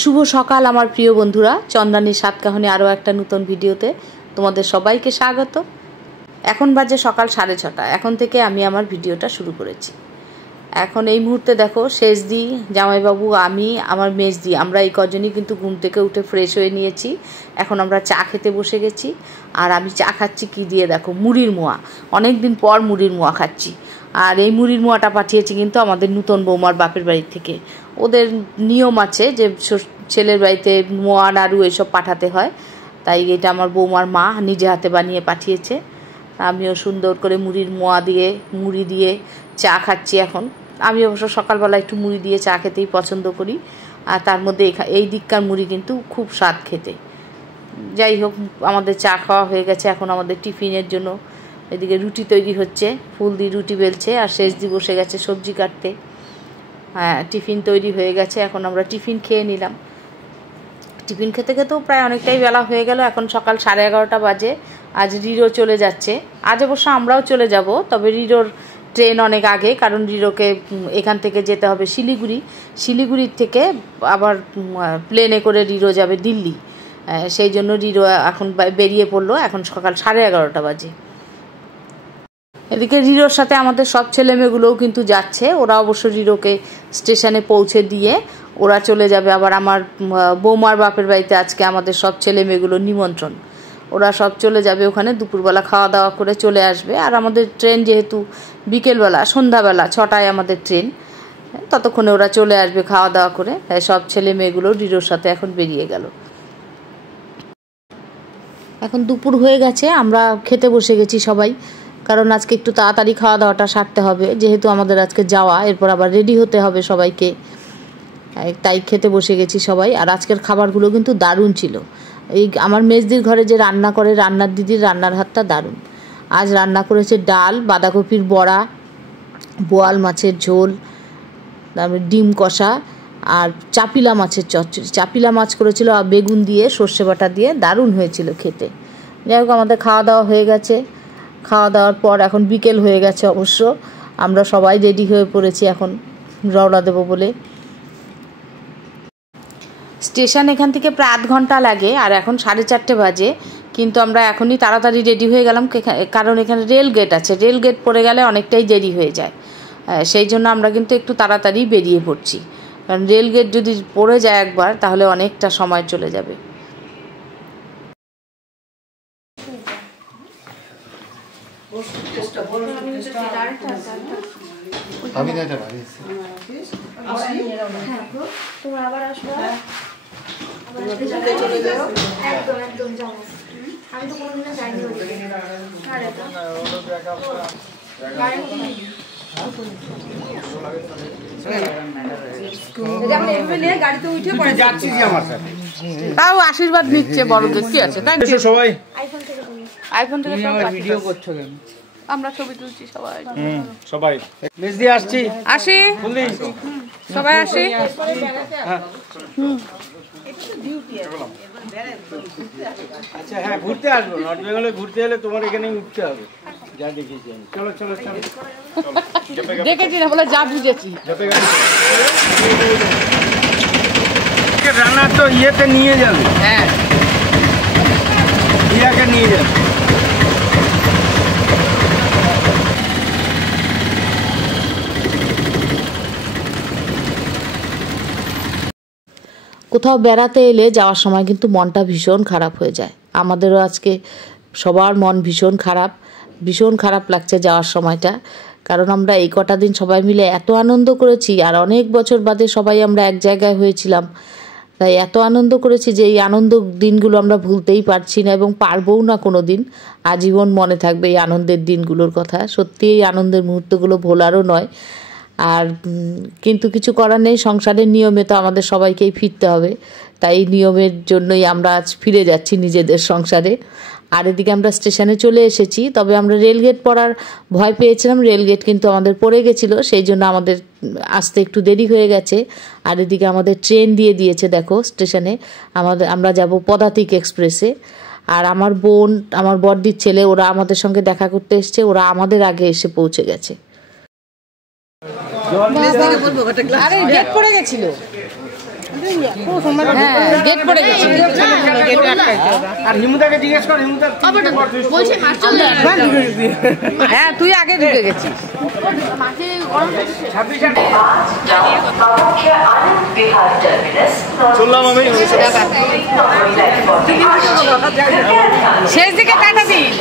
শুভ সকাল আমার প্রিয় বন্ধুরা, চন্দ্রানীর সাত কাহিনী আরও একটা নতুন ভিডিওতে তোমাদের সবাইকে স্বাগত। এখন বাজে সকাল 6:30। এখন থেকে আমি আমার ভিডিওটা শুরু করেছি। এখন এই মুহূর্তে দেখো, শেষদি, জামাইবাবু, আমি, আমার মেজদি, আমরা এই কজনই কিন্তু ঘুম থেকে উঠে ফ্রেশ হয়ে নিয়েছি। এখন আমরা চা খেতে বসে গেছি। আর আমি চা খাচ্ছি কি দিয়ে দেখো, মুড়ির মোয়া। অনেক দিন পর মুড়ির মোয়া খাচ্ছি। আর এই মুড়ির মোয়াটা পাঠিয়েছি কিন্তু আমাদের নূতন বৌমার বাপের বাড়ির থেকে। ওদের নিয়ম আছে যে ছেলের বাড়িতে মোয়া নাড়ু এসব পাঠাতে হয়, তাই এটা আমার বৌমার মা নিজে হাতে বানিয়ে পাঠিয়েছে। আমিও সুন্দর করে মুড়ি দিয়ে চা খাচ্ছি। এখন আমি অবশ্য সকালবেলা একটু মুড়ি দিয়ে চা খেতেই পছন্দ করি। আর তার মধ্যে এই দিককার মুড়ি কিন্তু খুব স্বাদ খেতে। যাই হোক, আমাদের চা খাওয়া হয়ে গেছে। এখন আমাদের টিফিনের জন্য এদিকে রুটি তৈরি হচ্ছে, ফুল দিয়ে রুটি বেলছে, আর শেষদি বসে গেছে সবজি কাটতে। হ্যাঁ, টিফিন তৈরি হয়ে গেছে। এখন আমরা টিফিন খেয়ে নিলাম। টিফিন খেতে খেতেও প্রায় অনেকটাই বেলা হয়ে গেল। এখন সকাল 11:30 বাজে। আজ রিরো চলে যাচ্ছে। আজ অবশ্য আমরাও চলে যাব, তবে রিরোর ট্রেন অনেক আগে, কারণ রিরোকে এখান থেকে যেতে হবে শিলিগুড়ির থেকে আবার প্লেনে করে রিরো যাবে দিল্লি। সেই জন্য রিরো এখন বেরিয়ে পড়লো। এখন সকাল 11:30 বাজে। এদিকে রিরোর সাথে আমাদের সব ছেলেমেয়েগুলোও কিন্তু যাচ্ছে। ওরা অবশ্য রিরোকে স্টেশনে পৌঁছে দিয়ে ওরা চলে যাবে আবার আমার বৌমার বাপের বাড়িতে। আজকে আমাদের সব ছেলেমেয়েগুলোর নিমন্ত্রণ। ওরা সব চলে যাবে ওখানে, দুপুরবেলা খাওয়া দাওয়া করে চলে আসবে। আর আমাদের ট্রেন যেহেতু বিকেলবেলা, সন্ধ্যাবেলা 6টায় আমাদের ট্রেন, ততক্ষণে ওরা চলে আসবে খাওয়া দাওয়া করে। সব ছেলে মেয়েগুলো রিরোর সাথে এখন বেরিয়ে গেল। এখন দুপুর হয়ে গেছে, আমরা খেতে বসে গেছি সবাই, কারণ আজকে একটু তাড়াতাড়ি খাওয়া দাওয়াটা সারতে হবে, যেহেতু আমাদের আজকে যাওয়া, এরপর আবার রেডি হতে হবে সবাইকে। তাই খেতে বসে গেছি সবাই। আর আজকের খাবারগুলো কিন্তু দারুণ ছিল। এই আমার মেজদির ঘরে যে রান্না করে, রান্নার দিদির রান্নার হাতটা দারুণ। আজ রান্না করেছে ডাল, বাঁধাকপির বড়া, বোয়াল মাছের ঝোল, তারপরে ডিম কষা, আর চাপিলা মাছের চচ্চড়ি। চাপিলা মাছ করেছিল আর বেগুন দিয়ে, সর্ষে বাটা দিয়ে, দারুণ হয়েছিল খেতে। যাই হোক, আমাদের খাওয়া দাওয়া হয়ে গেছে। খাওয়া দাওয়ার পর এখন বিকেল হয়ে গেছে অবশ্য। আমরা সবাই রেডি হয়ে পড়েছি এখন রওনা দেবো বলে। স্টেশন এখান থেকে প্রায় 8 ঘন্টা লাগে, আর এখন 4:30 বাজে। কিন্তু আমরা এখনই তাড়াতাড়ি রেডি হয়ে গেলাম, কারণ এখানে রেল গেট আছে। রেল গেট পড়ে গেলে অনেকটাই দেরি হয়ে যায়। সেই জন্য আমরা কিন্তু একটু তাড়াতাড়ি বেরিয়ে পড়ছি, কারণ রেল গেট যদি পড়ে যায় একবার, তাহলে অনেকটা সময় চলে যাবে। তাও আশীর্বাদ নিচ্ছে বড়দের, কি আছে তাই সবাই আইফোন থেকে ভিডিও করছো কেন? আমরা ছবি তুলছি সবাই মেজদি আসছি, আসি সবাই আসি। আচ্ছা হ্যাঁ, ঘুরতে আসবো। নর্থ বেঙ্গলে ঘুরতে এলে তোমার এখানেই উঠতে হবে, যা দেখেছি আমি। চলো চলো চলো, দেখেছি না বলে যা বুঝেছি। রান্না তো ইয়েতে নিয়ে যাবে, হ্যাঁ ইয়াকে নিয়ে যাবে। কোথাও বেড়াতে এলে যাওয়ার সময় কিন্তু মনটা ভীষণ খারাপ হয়ে যায়। আমাদেরও আজকে সবার মন ভীষণ খারাপ লাগছে যাওয়ার সময়টা, কারণ আমরা এই কটা দিন সবাই মিলে এত আনন্দ করেছি। আর অনেক বছর বাদে সবাই আমরা এক জায়গায় হয়েছিলাম, তাই এত আনন্দ করেছি যে এই আনন্দ দিনগুলো আমরা ভুলতেই পারছি না, এবং পারবও না কোনো দিন। আজীবন মনে থাকবে এই আনন্দের দিনগুলোর কথা। সত্যি এই আনন্দের মুহূর্তগুলো ভোলারও নয়। আর কিন্তু কিছু করার নেই, সংসারের নিয়মে তো আমাদের সবাইকেই ফিরতে হবে। তাই নিয়মের জন্যই আমরা আজ ফিরে যাচ্ছি নিজেদের সংসারে। আর এদিকে আমরা স্টেশনে চলে এসেছি, তবে আমরা রেলগেট পড়ার ভয় পেয়েছিলাম। রেলগেট কিন্তু আমাদের পড়ে গেছিলো, সেই জন্য আমাদের আসতে একটু দেরি হয়ে গেছে। আর এদিকে আমাদের ট্রেন দিয়ে দিয়েছে দেখো স্টেশনে। আমরা যাব পদাতিক এক্সপ্রেসে। আর আমার বোন, আমার বড়দির ছেলে, ওরা আমাদের সঙ্গে দেখা করতে এসছে। ওরা আমাদের আগে এসে পৌঁছে গেছে। আরে ডেট পড়ে গেছিল। গেট পড়ে গেছে। আর হিমুদাকে জিজ্ঞেস কর, হিমুদা হ্যাঁ তুই আগে ঢুকে গেছিস। শেষ দিকে টাটা দিন।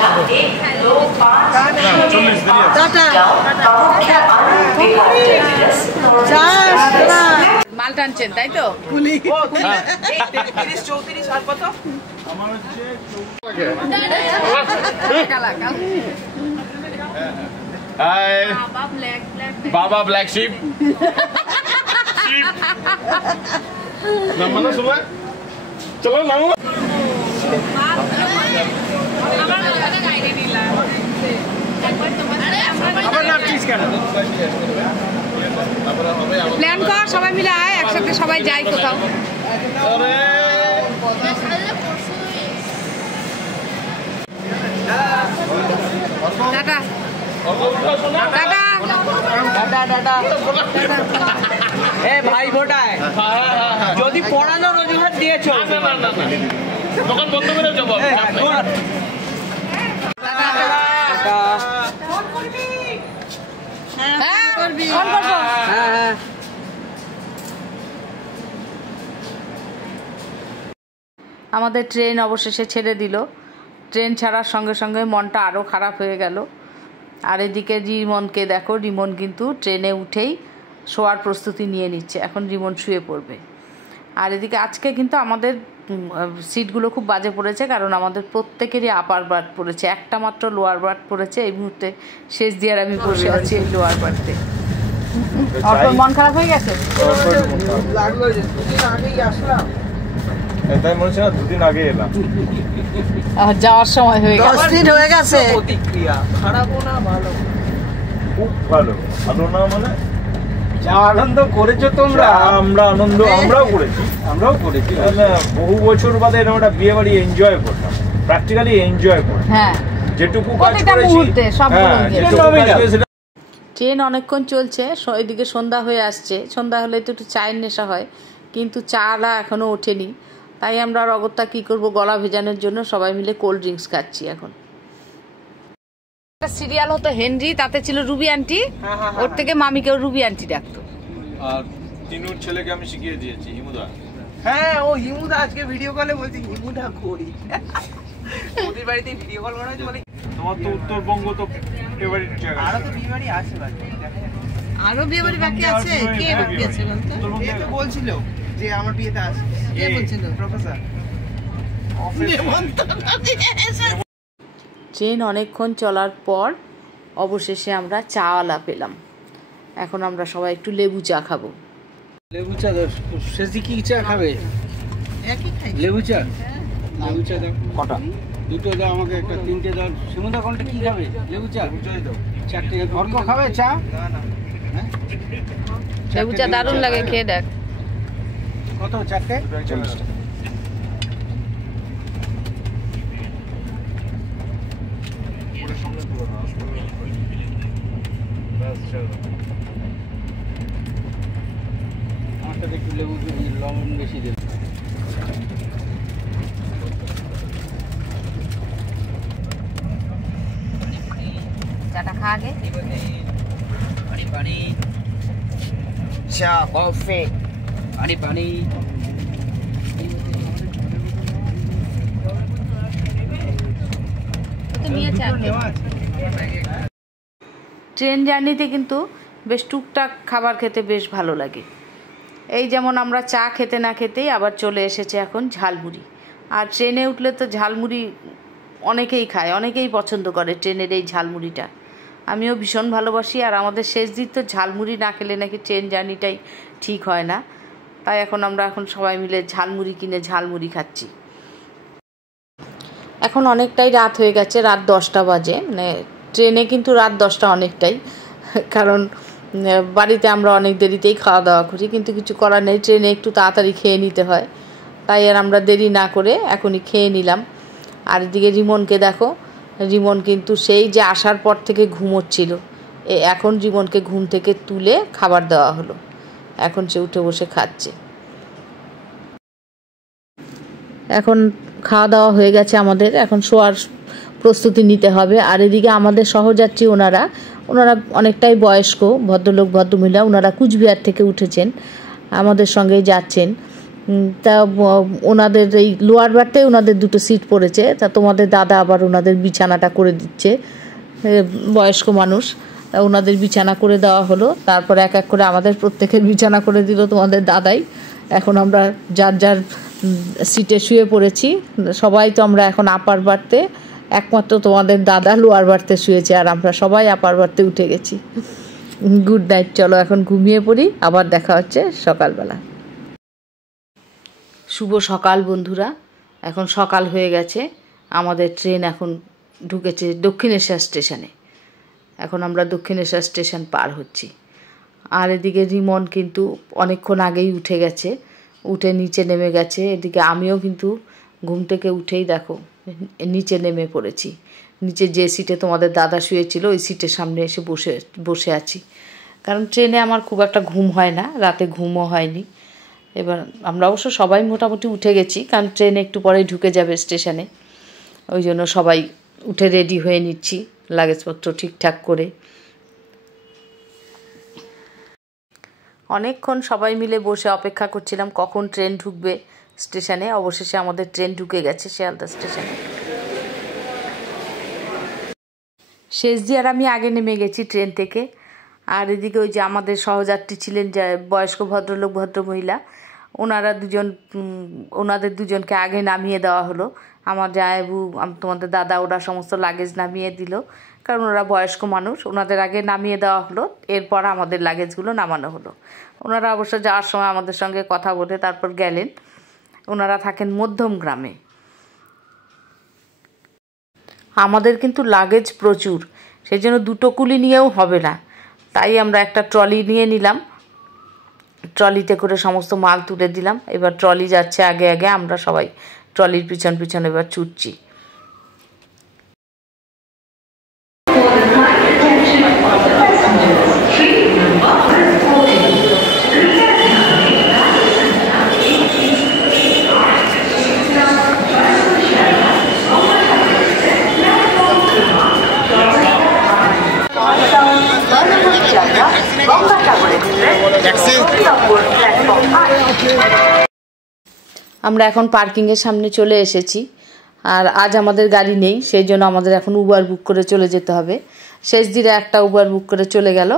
মাল টানছেন তাই তো? बाबा ब्लैक शीप नमन सुबह चलो नाम প্ল্যান কর, সবাই মিলে আয়, একসাথে সবাই যাই কোথাও। টাটা ভাই ফোটায় যদি পড়ানোর অজুহাত দিয়েছো দোকান বন্ধ করে যাবো। আমাদের ট্রেন অবশেষে ছেড়ে দিল। ট্রেন ছাড়ার সঙ্গে সঙ্গে মনটা আরও খারাপ হয়ে গেল। আর এদিকে রিমনকে দেখো, রিমন কিন্তু ট্রেনে উঠেই শোয়ার প্রস্তুতি নিয়ে নিচ্ছে। এখন রিমন শুয়ে পড়বে। আর এদিকে আজকে কিন্তু আমাদের সিটগুলো খুব বাজে পড়েছে, কারণ আমাদের প্রত্যেকেরই আপার বার্থ পড়েছে, একটা মাত্র লোয়ার বার্থ পড়েছে। এই মুহূর্তে শেষ দিয়ে আমি বসে আছি এই লোয়ার বার্থে। মন খারাপ হয়ে গেছে? তাই মনে হচ্ছে না দুদিন আগে এলাম, যাওয়ার সময় হয়ে গেছে। 10 দিন হয়ে গেছে। প্রতিক্রিয়া খারাপও না ভালো, খুব ভালো। ভালো না মানে যা আনন্দ করেছো তোমরা, আমরা আনন্দ আমরাও করেছি, বহু বছর বাদে এরকম একটা বিয়ে বাড়ি এনজয় করলাম, প্র্যাকটিক্যালি এনজয় করলাম। হ্যাঁ, যেটুকু কাজ করেছি ট্রেন অনেকক্ষণ চলছে। এদিকে সন্ধ্যা হয়ে আসছে। সন্ধ্যা হলে তো একটু চায়ের নেশা হয়, কিন্তু চালা এখনও ওঠেনি। তাই আমরা আর অগত্যা কী করবো, গলা ভেজানোর জন্য সবাই মিলে কোল্ড ড্রিঙ্কস খাচ্ছি। এখন একটা সিরিয়াল হতো হেনরি, তাতে ছিল রুবি আন্টি, ওর থেকে মামিকেও রুবি আন্টি ডাকতো। আর তিনুর ছেলেকে আমি শিখিয়ে দিয়েছি হিমুদা। হ্যাঁ ও হিমুদা আজকে ভিডিও কলে বলছি হিমুদা করি ওদের বাড়িতে ভিডিও কল করা হচ্ছে। বলে তোমার তো উত্তরবঙ্গ তো ফেভারিট জায়গা। আরো তো বিয়ে বাড়ি আছে বাকি, আরো বিয়ে বাড়ি বাকি আছে? কে বাকি আছে বলতো? এ তো বলছিল যে আমার বিয়েতে আসে। কে বলছিল? প্রফেসর। ট্রেন অনেকক্ষণ চলার পর অবশেষে আমরা চাওয়ালা পেলাম। এখন আমরা সবাই একটু লেবু চা খাবো। লেবু চা দাও। শেষে কি চা খাবে? একই খাই। লেবু চা, লেবু চা দাও। কটা? দুটো দাও আমাকে, একটা তিনটে দাও। সুমন্দা কোনটা কি খাবে? লেবু চা দাও। চারটে। অর্ক খাবে চা? না না, লেবু চা দারুণ লাগে, খেয়ে দেখ। কত? চারটে 40 টাকা। আমারটাতে একটু লেবু লবণ বেশি দেবে। চাটা খা আগে। পানি পানি, চা কফি, পানি পানি। ট্রেন জার্নিতে কিন্তু বেশ টুকটাক খাবার খেতে বেশ ভালো লাগে। এই যেমন আমরা চা খেতে না খেতেই আবার চলে এসেছে এখন ঝালমুড়ি। আর ট্রেনে উঠলে তো ঝালমুড়ি অনেকেই খায়, অনেকেই পছন্দ করে ট্রেনের এই ঝালমুড়িটা। আমিও ভীষণ ভালোবাসি। আর আমাদের শেষ দিন তো ঝালমুড়ি না খেলে নাকি ট্রেন জার্নিটাই ঠিক হয় না। তাই আমরা এখন সবাই মিলে ঝালমুড়ি কিনে ঝালমুড়ি খাচ্ছি। এখন অনেকটাই রাত হয়ে গেছে, রাত 10টা বাজে। মানে ট্রেনে কিন্তু রাত 10টা অনেকটাই, কারণ বাড়িতে আমরা অনেক দেরিতেই খাওয়া দাওয়া করি, কিন্তু কিছু করার নেই, ট্রেনে একটু তাড়াতাড়ি খেয়ে নিতে হয়। তাই আর আমরা দেরি না করে এখনই খেয়ে নিলাম। আর এদিকে রিমনকে দেখো, রিমন কিন্তু সেই যে আসার পর থেকে ঘুমোচ্ছিল, এখন রিমনকে ঘুম থেকে তুলে খাবার দেওয়া হলো। এখন সে উঠে বসে খাচ্ছে। এখন খাওয়া দাওয়া হয়ে গেছে আমাদের, এখন শোয়ার প্রস্তুতি নিতে হবে। আর এদিকে আমাদের সহযাত্রী ওনারা অনেকটাই বয়স্ক ভদ্রলোক ভদ্রমহিলা, ওনারা কুচবিহার থেকে উঠেছেন, আমাদের সঙ্গেই যাচ্ছেন। তা ওনাদের এই লোয়ার বার্থে ওনাদের দুটো সিট পড়েছে, তা তোমাদের দাদা আবার ওনাদের বিছানাটা করে দিচ্ছে, বয়স্ক মানুষ, তা ওনাদের বিছানা করে দেওয়া হলো। তারপর এক এক করে আমাদের প্রত্যেকের বিছানা করে দিল তোমাদের দাদাই। এখন আমরা যার যার সিটে শুয়ে পড়েছি, সবাই তো আমরা এখন আপার বার্থে, একমাত্র তোমাদের দাদা লোয়ার বার্থে শুয়েছে, আর আমরা সবাই আপার বার্থে উঠে গেছি। গুড নাইট, চলো এখন ঘুমিয়ে পড়ি, আবার দেখা হচ্ছে সকালবেলা। শুভ সকাল বন্ধুরা, এখন সকাল হয়ে গেছে, আমাদের ট্রেন এখন ঢুকেছে দক্ষিণেশ্বর স্টেশনে। এখন আমরা দক্ষিণেশ্বর স্টেশন পার হচ্ছি। আর এদিকে রিমন কিন্তু অনেকক্ষণ আগেই উঠে গেছে, উঠে নিচে নেমে গেছে। এদিকে আমিও কিন্তু ঘুম থেকে উঠেই দেখো নিচে নেমে পড়েছি। নিচে যে সিটে তোমাদের দাদা শুয়েছিল ওই সিটের সামনে এসে বসে আছি, কারণ ট্রেনে আমার খুব একটা ঘুম হয় না, রাতে ঘুমও হয়নি। এবার আমরা অবশ্য সবাই মোটামুটি উঠে গেছি, কারণ ট্রেন একটু পরেই ঢুকে যাবে স্টেশনে, ওই জন্য সবাই উঠে রেডি হয়ে নিচ্ছি লাগেজপত্র ঠিকঠাক করে। অনেকক্ষণ সবাই মিলে বসে অপেক্ষা করছিলাম কখন ট্রেন ঢুকবে স্টেশনে। অবশেষে আমাদের ট্রেন ঢুকে গেছে শিয়ালদা স্টেশনে। শেষ দিয়ে আর আমি আগে নেমে গেছি ট্রেন থেকে। আর এদিকে ওই যে আমাদের সহযাত্রী ছিলেন যে বয়স্ক ভদ্রলোক ভদ্রমহিলা, ওনাদের দুজনকে আগে নামিয়ে দেওয়া হলো। আমার জামাইবু, তোমাদের দাদা, ওরা সমস্ত লাগেজ নামিয়ে দিল, কারণ ওরা বয়স্ক মানুষ, ওনাদের আগে নামিয়ে দেওয়া হলো, এরপর আমাদের লাগেজগুলো নামানো হলো। ওনারা অবশ্য যাওয়ার সময় আমাদের সঙ্গে কথা বলে তারপর গেলেন। ওনারা থাকেন মধ্যম গ্রামে। আমাদের কিন্তু লাগেজ প্রচুর, সেই জন্য দুটো কুলি নিয়েও হবে না, তাই আমরা একটা ট্রলি নিয়ে নিলাম, ট্রলিতে করে সমস্ত মাল তুলে দিলাম। এবার ট্রলি যাচ্ছে আগে আগে, আমরা সবাই ট্রলির পিছন পিছন এবার ছুটছি। আমরা এখন পার্কিংয়ের সামনে চলে এসেছি। আর আজ আমাদের গাড়ি নেই, সেই জন্য আমাদের এখন উবার বুক করে চলে যেতে হবে। শেষ দিনে একটা উবার বুক করে চলে গেল,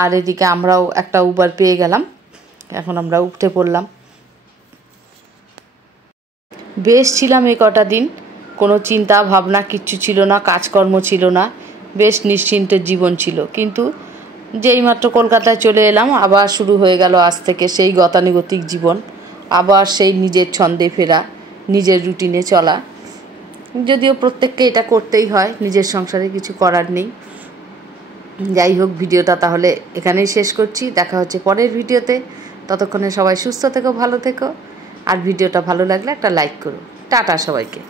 আর এদিকে আমরাও একটা উবার পেয়ে গেলাম। এখন আমরা উঠে পড়লাম। বেশ ছিলাম এই কটা দিন, কোনো চিন্তা ভাবনা কিচ্ছু ছিল না, কাজকর্ম ছিল না, বেশ নিশ্চিন্তের জীবন ছিল। কিন্তু যেইমাত্র কলকাতায় চলে এলাম, আবার শুরু হয়ে গেল আজ থেকে সেই গতানুগতিক জীবন, আবার সেই নিজের ছন্দে ফেরা, নিজের রুটিনে চলা। যদিও প্রত্যেককে এটা করতেই হয়, নিজের সংসারে কিছু করার নেই। যাই হোক, ভিডিওটা তাহলে এখানেই শেষ করছি, দেখা হচ্ছে পরের ভিডিওতে। ততক্ষণে সবাই সুস্থ থেকো, ভালো থেকো, আর ভিডিওটা ভালো লাগলে একটা লাইক করো। টাটা সবাইকে।